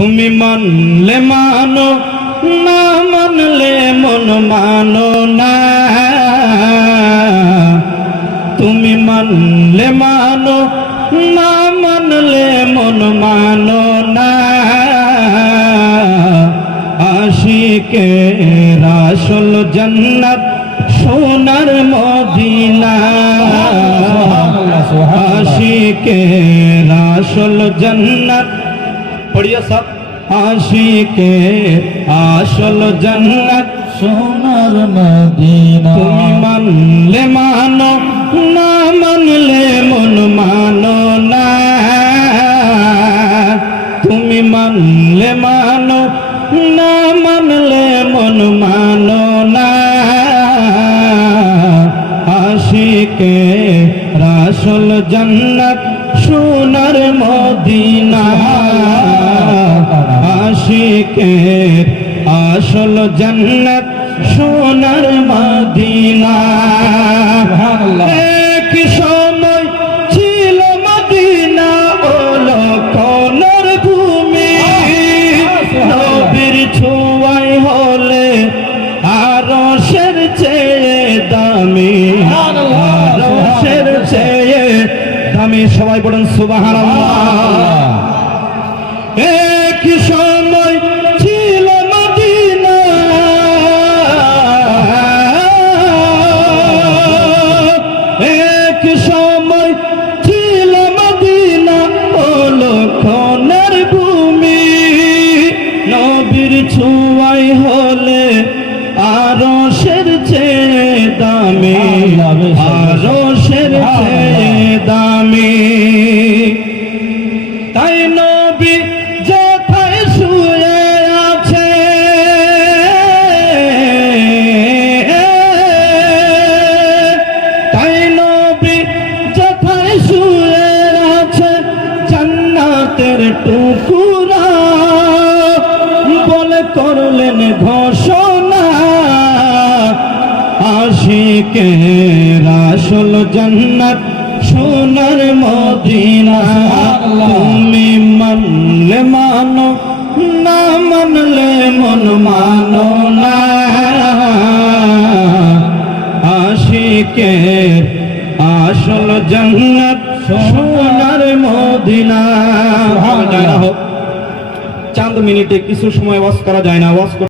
তুমি মানলে মানো না মানলে মন মানো না। তুমি মানলে মানো না মানলে মন মানো না। আশিকে রাসল জন্নত সোনার মদিনা। আশিকে রাসল জন্নত পড়িয়ে সব আশিকে আসল জন্নত সোনার মদিনা। তুমি মানলে মানো না মানলে মন মানো না। তুমি মানলে মানো না মানলে মন মানো না। আশিকে রাসল জন্নত সোনার মদিনা। আশিকে আসল জন্নত সোনার মদিনা। এক সময় ছিল মদিনা ওলো কনর ভূমি। নবীর ছোঁয়াই হলে আরও সের চেয়ে দামি। আরও সের চেয়ে দামি। সবাই বলেন সুবাহান এক সময় নবীর ছুয়াই হলে আরও সের চেয়ে দামি আরও সের চেয়ে দামি। তাই আছে। তাই আছে টুকুরা করলেন ঘোষণা। আশিকে রাসল জন্নত সোনার মদিনা। তুমি মানলে মানো না মানলে মন মানো না। আশিকে আসল জন্নত সোনার মদিনা। চাঁদ মিনিটে কিছু সময় ওয়াজ করা যায় না ওয়াজ